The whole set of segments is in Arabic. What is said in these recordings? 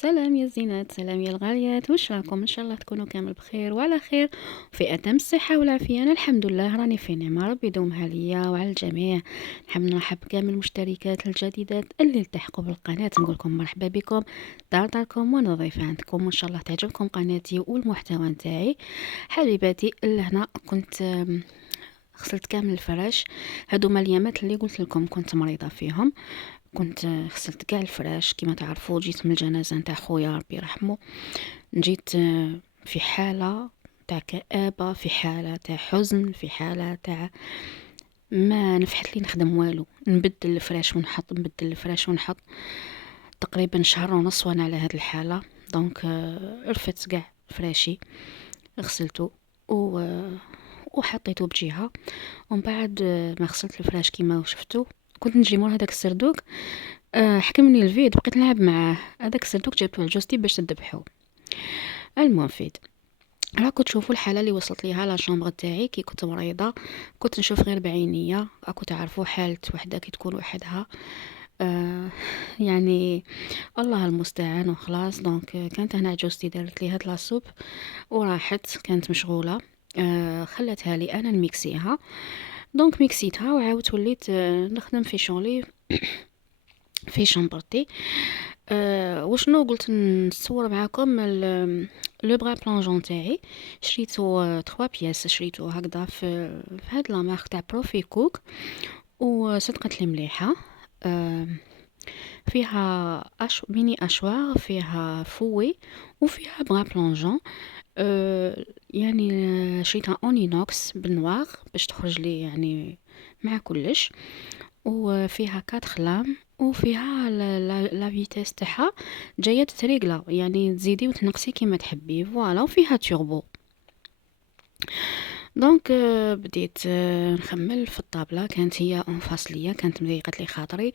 سلام يا زينات، سلام يا الغاليات، واش راكم؟ ان شاء الله تكونوا كامل بخير وعلى خير في اتم الصحه والعافيه. انا الحمد لله راني في نعمه، ربي يدومها ليا وعلى الجميع. نحب نرحب بكامل المشتركات الجديدات اللي التحقوا بالقناه، نقول لكم مرحبا بكم داركم وانا ضيفه عندكم، وان شاء الله تعجبكم قناتي والمحتوى نتاعي. حبيباتي لهنا كنت غسلت كامل الفراش. هادو اليامات اللي قلت لكم كنت مريضه فيهم، كنت غسلت كاع الفراش كيما تعرفوا. جيت من الجنازه نتاع خويا ربي يرحمه، جيت في حاله تاع كآبة، في حالة تاع حزن، في حالة تاع ما نفحت لي نخدم والو، نبدل الفراش ونحط، نبدل الفراش ونحط. تقريبا شهر ونص وانا على هاد الحالة. دونك رفدت كاع فراشي، غسلته و وحطيته بجهة. ومن بعد ما غسلت الفراش كيما شفتوا، كنت نجي مور هذاك السردوك. حكمني الفيد، بقيت نلعب معاه. هذاك السردوك جبته لجوزتي باش تذبحو. المهم فيد، راكو تشوفوا الحاله اللي وصلت ليها لا شامبر تاعي كي كنت مريضه. كنت نشوف غير بعينيا، راكو تعرفوا حاله وحده كي تكون وحدها. آه يعني الله المستعان وخلاص. دونك كانت هنا جوزتي دارت لي هاد لاصوب وراحت، كانت مشغوله. خلتها لي انا نميكسيها. دونك ميكسيتها وعاودت وليت نخدم في شغلي في شامبرتي. وشنو قلت نصور معاكم لو بغا بلونجون تاعي. شريتو 3 بياس، شريتو هكذا في هاد لا مارك تاع بروفي كوك، وصدقت لي مليحه. آه، فيها ميني اشواغ، فيها فوي، وفيها بغا بلونجون. يعني شريتها اونينوكس بالنواغ باش تخرج لي يعني مع كلش. وفيها 4 خلام، وفيها لا فيتيس تاعها جايه تتريقلا، يعني تزيدي وتنقصي كيما تحبي فوالا. وفيها توربو. دونك بديت نخمل في الطابله. كانت هي انفاس ليا، كانت مضيقه لي خاطري.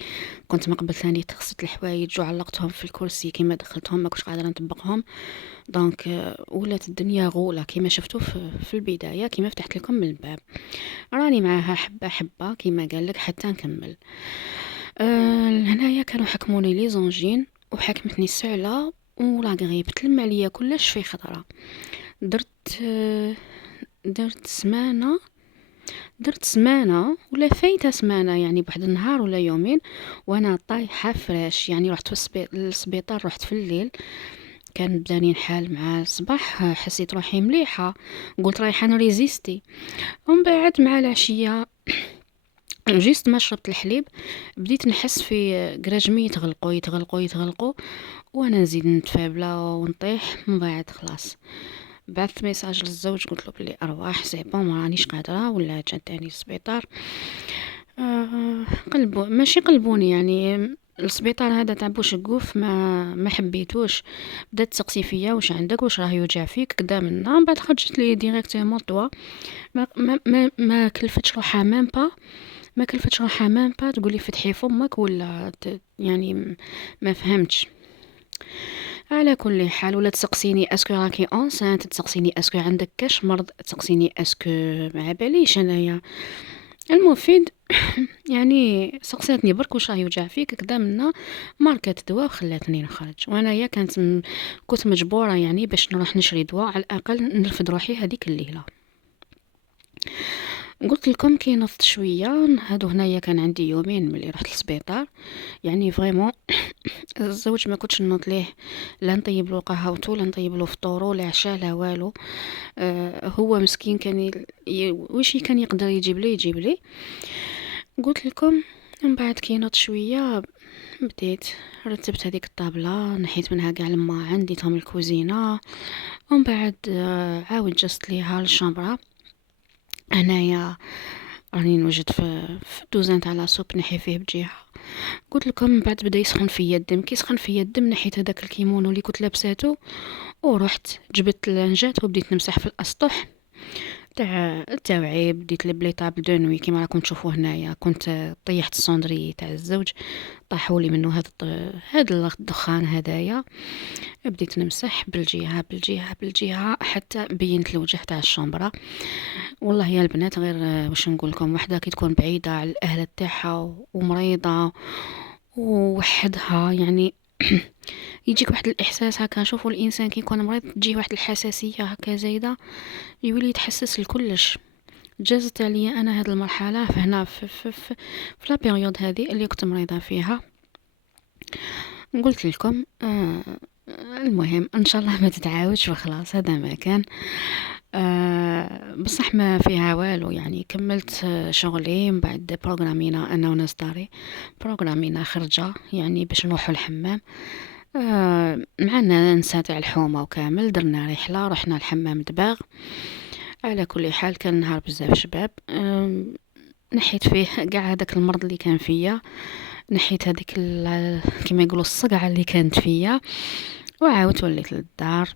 كنت ما قبل ثاني غسلت الحوايج وعلقتهم في الكرسي كيما دخلتهم، ما كنتش قادره نطبقهم. دونك ولات الدنيا غوله كيما شفتوا في البدايه، كيما فتحت لكم من الباب. راني معاها حبه حبه كيما قال لك حتى نكمل. هنايا كانوا حكموني لي زونجين، وحكمتني السعله ولا غريب، تلم عليا كلش في خطره. درت درت سمانه، درت سمانه ولا فايته سمانه، يعني بواحد النهار ولا يومين وانا طايحه فراش. يعني رحت في السبيطار، رحت في الليل، كان بداني الحال مع الصباح. حسيت روحي مليحه، قلت رايحه نريزيستي. ومن بعد مع العشيه جيست ما شربت الحليب، بديت نحس في قراجمي يتغلقوا يتغلقوا يتغلقوا، وانا نزيد نتفابلا ونطيح. من بعد خلاص بعثت ميساج للزوج، قلت له بلي ارواح سي بون ما رانيش قادره، ولا جاتني السبيطار. قلبو ماشي قلبوني، يعني السبيطار هذا تاع بوشقوف ما حبيتوش. بدات تسقسي فيا واش عندك، واش راه يوجع فيك كدا منا. من بعد خرجت لي ديريكتومون دوا. ما كلفتش روحها ميم با، ما كلفتش روحها ميم با تقولي فتحي فمك ولا يعني ما فهمتش. على كل حال، ولا تسقسيني اسكو راكي اونسانت، تسقسيني اسكو عندك كاش مرض، تسقسيني اسكو ما باليش انايا. المفيد يعني سقساتني برك واش راه يوجع فيك كدا منا، ماركات دواء وخلاتني نخرج. وانايا كنت مجبوره يعني باش نروح نشري دواء على الاقل نرفد روحي هذيك الليله. قلت لكم كي نضت شويه، هادو هنايا كان عندي يومين ملي رحت للسبيطار. يعني فريمون الزوج ما كنتش نوض ليه، لا نطيب له قهوته، لا نطيب له فطورو، لا عشاء، لا والو. هو مسكين كان وش كان يقدر يجيب لي. قلت لكم من بعد كي نضت شويه بديت رتبت هذيك الطابله، نحيت منها كاع الماعن، ديتهم الكوزينه. ومن بعد عاود جست ليها الشامبرا. هنايا راني نوجد في الدوزان تاع لاصوب، نحي فيه بجهه. قلت لكم من بعد بدا يسخن فيا الدم، كي سخن فيا الدم نحيت هذاك الكيمونو اللي كنت لابساتو، ورحت جبت اللانجات وبديت نمسح في الاسطح تاع التوعيب. بديت البلي طابل دو نوي كيما راكم تشوفوا هنايا. كنت طيحت الصوندري تاع الزوج، طاحولي منه هاد الدخان هدايا. بديت نمسح بالجهه بالجهه بالجهه حتى بينت الوجه تاع الشومبرا. والله يا البنات غير واش نقول لكم، وحده كي تكون بعيده على الاهل تاعها ومريضه ووحدها يعني يجيك واحد الاحساس هكا. شوفوا الانسان كي يكون مريض تجيه واحد الحساسيه هكا زايده، يولي يتحسس لكلش. جازت عليا انا هاد المرحله فهنا في لا بيريود هذه اللي كنت مريضه فيها. قلت لكم المهم ان شاء الله ما تتعاودش وخلاص، هذا ما كان. بصح ما فيها والو يعني. كملت شغلي من بعد بروغرامينا انا وناس داري، بروغرامينا خرجه يعني باش نروحوا الحمام. معنا نسا تاع الحومه وكامل، درنا رحله رحنا الحمام دباغ. على كل حال كان نهار بزاف شباب. نحيت فيه قاع هذاك المرض اللي كان فيا، نحيت هذيك كما يقولوا الصقعه اللي كانت فيا، وعاودت وليت للدار.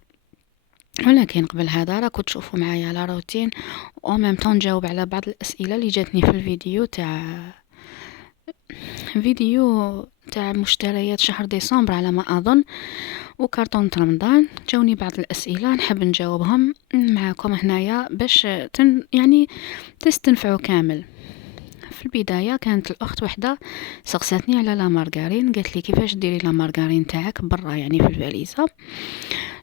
ولكن قبل هذا راكم تشوفوا معايا لا روتين، او ميم طون نجاوب على بعض الاسئله اللي جاتني في الفيديو تاع مشتريات شهر ديسمبر على ما اظن، وكرتون رمضان. جاوني بعض الاسئله نحب نجاوبهم معاكم هنايا باش يعني تستنفعوا كامل. في البدايه كانت الاخت وحده سقساتني على لا مارغارين، قالت لي كيفاش ديري لا مارغارين تاعك برا يعني في الفاليزه.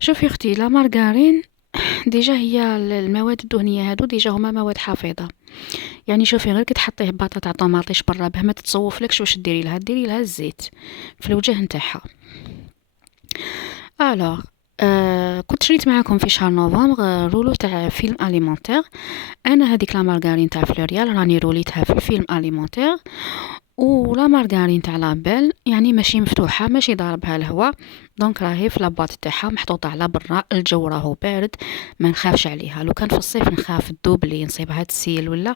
شوفي اختي، لا مارغارين ديجا هي المواد الدهنيه هادو ديجا هما مواد حافظه. يعني شوفي غير كي تحطيه بطاطا طوماطيش برا باه ما تتصوفلكش واش ديري لها الزيت في الوجه نتاعها. الوغ كنت شريت معاكم في شهر نوفمبر رولو تاع فيلم اليمونتير. انا هذيك لا مارغارين تاع فلوريال راني روليتها في الفيلم اليمونتير، ولا مارغارين تاع لابيل يعني ماشي مفتوحه ماشي ضاربها الهواء، دونك راهي في لاباط تاعها محطوطه على برا. الجو راهو بارد ما نخافش عليها. لو كان في الصيف نخاف الدوب اللي ينصيبها تسيل ولا.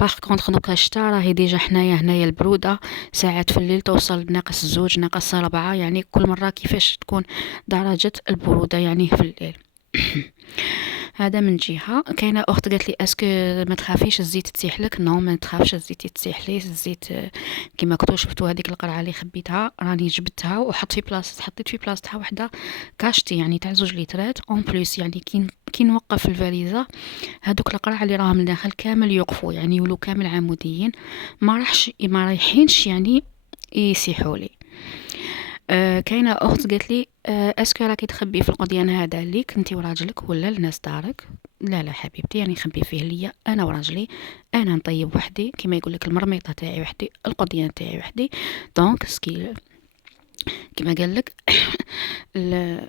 باغ كونطخ دوكا الشتا راهي ديجا هنايا البروده ساعات في الليل توصل ناقص 2 ناقص 4، يعني كل مره كيفاش تكون درجه البروده يعني في الليل. هذا من جهه. كاينه اخت قالت لي اسكو ما تخافيش الزيت تسيح لك؟ نو ما تخافش الزيت تسيح لي. الزيت كما كنتو شفتوا هذيك القرعه اللي خبيتها راني جبتها وحط في بلاصه، حطيت في بلاصتها وحده كاشتي يعني تاع 2 لترات اون بليس. يعني كي نوقف الفاليزه هذوك القرع اللي راهم لداخل كامل يوقفوا يعني يولو كامل عموديين، ما رايحينش يعني يسيحوا لي. كاينه اخت قالت لي اسكو راكي تخبي في القضيان هذا ليك انت وراجلك ولا الناس دارك؟ لا حبيبتي، يعني نخبي فيه ليا انا وراجلي. انا نطيب وحدي كما يقول لك، المرميطه تاعي وحدي، القضيان تاعي وحدي. دونك سكي كما قال لك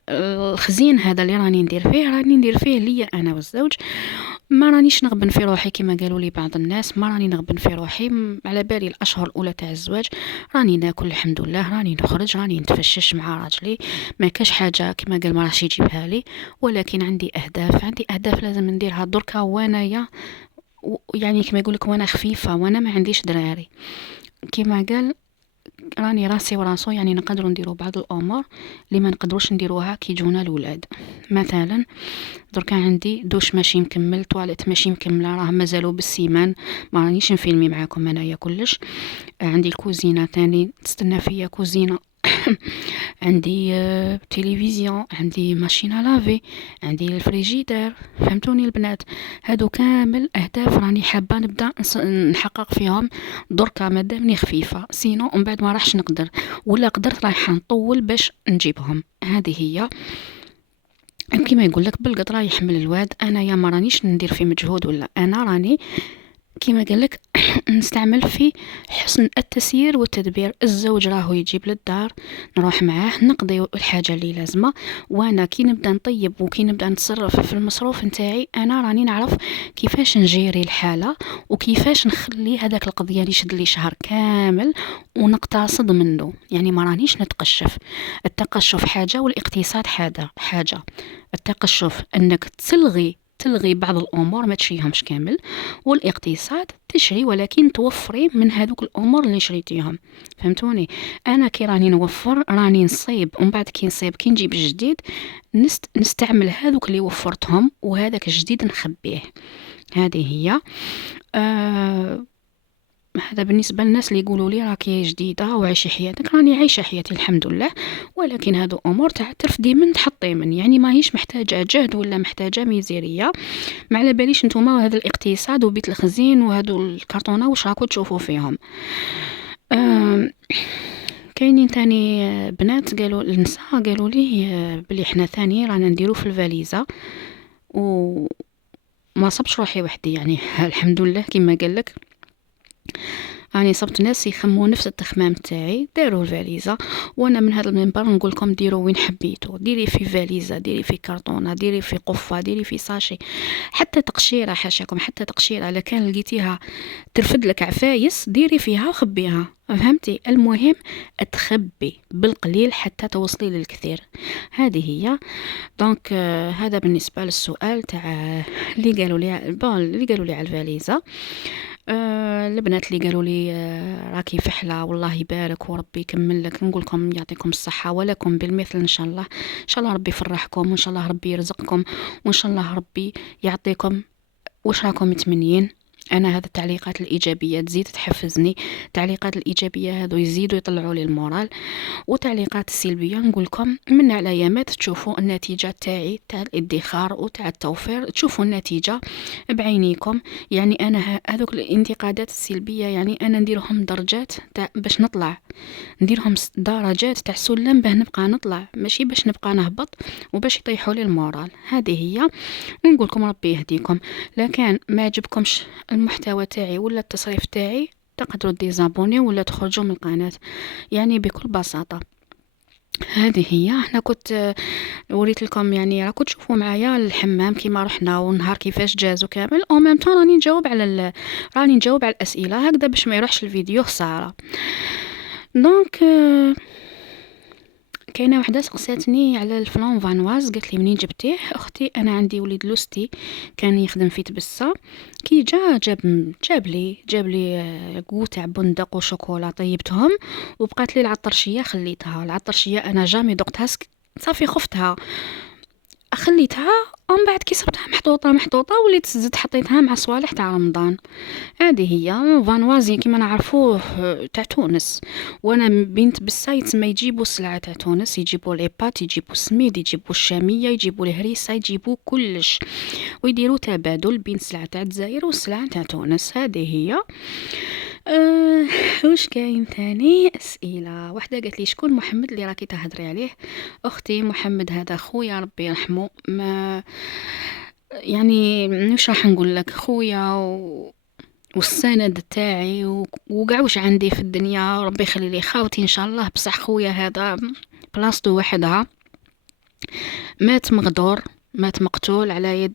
الخزين هذا اللي راني ندير فيه ليا انا والزوج. ما رانيش نغبن في روحي كما قالوا لي بعض الناس، ما راني نغبن في روحي. على بالي الاشهر الاولى تاع الزواج راني ناكل الحمد لله، راني نخرج، راني نتفشش مع راجلي، ما كاش حاجه كما قال ما راحش يجيبها لي. ولكن عندي اهداف لازم نديرها دركا وانايا يعني كما يقول لك وانا خفيفه وانا ما عنديش دراري. كما قال راني راسي وراسو، يعني نقدروا نديروا بعض الامور اللي ما نقدروش نديروها كي جونا الاولاد. مثلا دركا عندي دوش ماشي مكمل، تواليت ماشي مكمله، راه مازالوا بالسيمان. ما رانيش نفيلمي معاكم انايا كلش. عندي الكوزينه تاني تستنى فيا كوزينه عندي تلفزيون، عندي ماشينه لافي، عندي الفريجيدير. فهمتوني البنات؟ هادو كامل اهداف راني حابه نبدا نحقق فيهم دركا مادامني خفيفه، سينو من بعد ما راحش نقدر، ولا قدرت رايحه نطول باش نجيبهم. هذه هي كما يقول لك بالقطره يحمل الواد. انا يا ما رانيش ندير في مجهود، ولا انا راني كما قال لك نستعمل في حسن التسيير والتدبير. الزوج راهو يجيب للدار، نروح معاه نقضي الحاجه اللي لازمه، وانا كي نبدا نطيب وكي نبدا نتصرف في المصروف نتاعي انا راني نعرف كيفاش نجيري الحاله وكيفاش نخلي هذاك القضيه يشد لي شهر كامل ونقتصد منه. يعني ما رانيش نتقشف. التقشف حاجه والاقتصاد حاجه. التقشف انك تلغي بعض الامور ما تشريهمش كامل، والاقتصاد تشري ولكن توفري من هذوك الامور اللي شريتيهم. فهمتوني؟ انا كي راني نوفر راني نصيب، ومن بعد كي نصيب كي نجيب الجديد نستعمل هذوك اللي وفرتهم وهذاك الجديد نخبيه. هذه هي هذا بالنسبه للناس اللي يقولوا لي راكي جديده وعيشي حياتك. راني عايشه حياتي الحمد لله، ولكن هادو امور تاع ترفدي من تحطي من، يعني ماهيش محتاجه جهد ولا محتاجه ميزيريه. ما على باليش نتوما وهذا الاقتصاد وبيت الخزين وهادو الكرتونه واش راكو تشوفوا فيهم. كاينين تاني بنات قالوا النساء قالوا لي بلي حنا ثاني رانا نديرو في الفاليزة وما صبش روحي وحدي يعني الحمد لله كما قال لك راني صبت ناس يخمو نفس التخمام تاعي داروا الفاليزه. وانا من هذا المنبر نقول لكم ديروا وين حبيتوا، ديري في فاليزه، ديري في كرتونه، ديري في قفه، ديري في ساشي، حتى تقشيره حاشاكم، حتى تقشيره الا كان لقيتيها ترفد لك عفايس ديري فيها وخبيها، فهمتي؟ المهم تخبي بالقليل حتى توصلي للكثير. هذه هي دونك هذا بالنسبه للسؤال تاع اللي قالوا لي اللي قالوا لي على الفاليزه. البنات اللي قالوا لي راكي فحله والله يبارك وربي يكمل لك، نقول لكم يعطيكم الصحه ولكم بالمثل ان شاء الله. ان شاء الله ربي يفرحكم، وان شاء الله ربي يرزقكم، وان شاء الله ربي يعطيكم واش راكم متمنيين. انا هذا التعليقات الايجابيه تزيد تحفزني، التعليقات الايجابيه هذو يزيدوا يطلعوا لي المورال، والتعليقات السلبيه نقول لكم من على ايامات تشوفوا النتيجه تاعي تاع الادخار وتاع التوفير، تشوفوا النتيجه بعينيكم. يعني انا هذوك الانتقادات السلبيه يعني انا نديرهم درجات تاع باش نطلع، نديرهم درجات تاع سلم باه نبقى نطلع، ماشي باش نبقى نهبط وباش يطيحوا لي المورال. هذه هي، ونقول لكم ربي يهديكم. لكن ما عجبكمش المحتوى تاعي ولا التصريف تاعي تقدروا ديزابوني ولا تخرجوا من القناه، يعني بكل بساطه. هذه هي. انا كنت وريت لكم يعني راكم تشوفوا معايا الحمام كيما رحنا والنهار كيفاش جاز وكامل، او ميم طون راني نجاوب على الاسئله هكذا باش ما يروحش الفيديو خساره. دونك كاينه وحده سقساتني على الفلان فانواز، قالت لي منين جبتيه؟ اختي انا عندي وليد لوستي كان يخدم في تبسه، كي جاب لي قو تاع بندق وشوكولا، طيبتهم وبقات لي العطرشيه خليتها. العطرشيه انا جامي دقتها صافي خفتها خليتها، ومن بعد كي صرتها محطوطه وليت زدت حطيتها مع صوالح تاع رمضان. هذه هي فانوازي كيما نعرفوه تاع تونس، وانا بنت بالسايت ما يجيبوا السلعه تاع تونس، يجيبوا لي بات، يجيبوا سميد، يجيبوا الشاميه، يجيبوا الهريسه، يجيبوا كلش ويديروا تبادل بين السلعه تاع الجزائر والسلعه تاع تونس. هذه هي. واش كاين ثاني اسئله؟ وحده قالت لي شكون محمد اللي راكي تهضري عليه؟ اختي محمد هذا خويا ربي يرحمه، ما يعني واش راح نقول لك، خويا والسند تاعي وكاع واش عندي في الدنيا، ربي يخلي لي خاوتي ان شاء الله. بصح خويا هذا بلاصتو وحدها، مات مغدور، مات مقتول على يد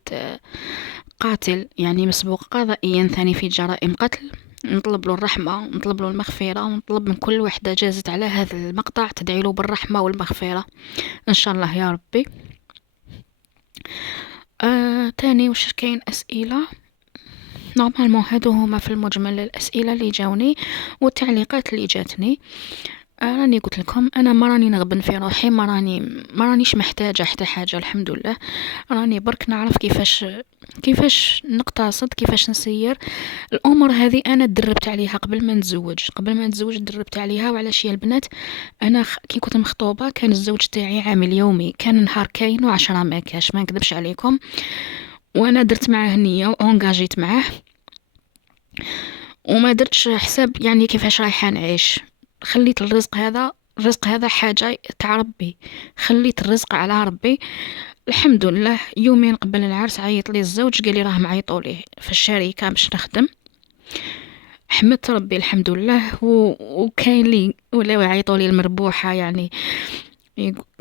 قاتل يعني مسبوق قضائيا ثاني في جرائم قتل. نطلب له الرحمة، نطلب له المغفرة، ونطلب من كل وحدة جازت على هذا المقطع تدعي له بالرحمة والمغفرة ان شاء الله يا ربي. تاني واش كاين اسئلة؟ نورمالمون هادو هما في المجمل الاسئله اللي جاوني والتعليقات اللي جاتني. راني قلت لكم انا ما راني نغبن في روحي، ما رانيش محتاجه حتى حاجه، الحمد لله. راني برك نعرف كيفاش نقتصد، كيفاش نسير الامور هذه. انا دربت عليها قبل ما نتزوج دربت عليها. وعلاش يا البنات انا كي كنت مخطوبه كان الزوج تاعي عامل يومي، كان نهار كاين وعشرة ما كاش، ما نكذبش عليكم. وانا درت معاه نيه وانجاجيت معاه وما درتش حساب يعني كيفاش رايحه نعيش. خليت الرزق هذا حاجه تاع ربي، خليت الرزق على ربي. الحمد لله يومين قبل العرس عيط لي الزوج قال لي راه معيطوا ليه في الشركه باش نخدم. حمدت ربي الحمد لله. وكاين لي ولا يعيطوا لي المربوحه، يعني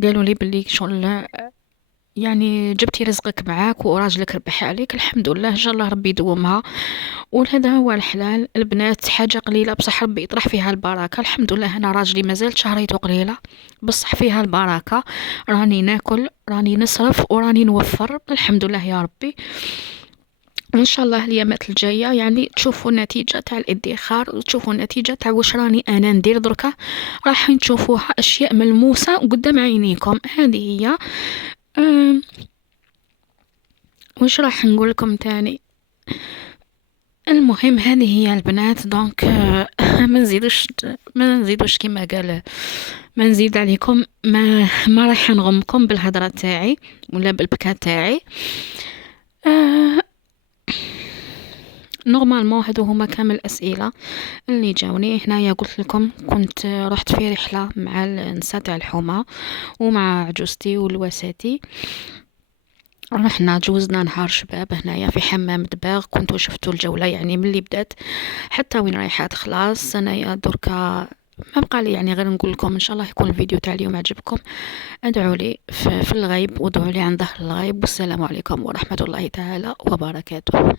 قالوا لي باللي شغل يعني جبتي رزقك معاك وراجلك ربح عليك. الحمد لله ان شاء الله ربي يدومها. وهذا هو الحلال البنات، حاجه قليله بصح ربي يطرح فيها البركه. الحمد لله انا راجلي مازال شهريته قليله بصح فيها البركه، راني ناكل، راني نصرف، وراني نوفر الحمد لله يا ربي. وان شاء الله الايامات الجايه يعني تشوفوا النتيجه تاع الادخار، وتشوفوا النتيجه تاع واش راني انا ندير دركا، راح نشوفوها اشياء ملموسه قدام عينيكم. هذه هي. وش راح نقول لكم تاني؟ المهم هذه هي البنات. دونك ما نزيدوش كما قال، ما نزيد عليكم، ما راح نغمكم بالهضره تاعي ولا بالبكاء تاعي. نورمالمون هادو هما كامل الأسئلة اللي جاوني. هنايا قلت لكم كنت رحت في رحلة مع النساء تاع الحومة ومع عجوزتي ولواساتي. رحنا جوزنا نهار شباب هنايا في حمام دباغ. كنتو شفتو الجولة يعني من اللي بدات حتى وين رايحات. خلاص انايا دركا ما بقى لي يعني غير نقول لكم ان شاء الله يكون الفيديو تاع اليوم عجبكم. ادعوا لي في الغيب وادعوا لي عن ظهر الغيب. والسلام عليكم ورحمة الله تعالى وبركاته.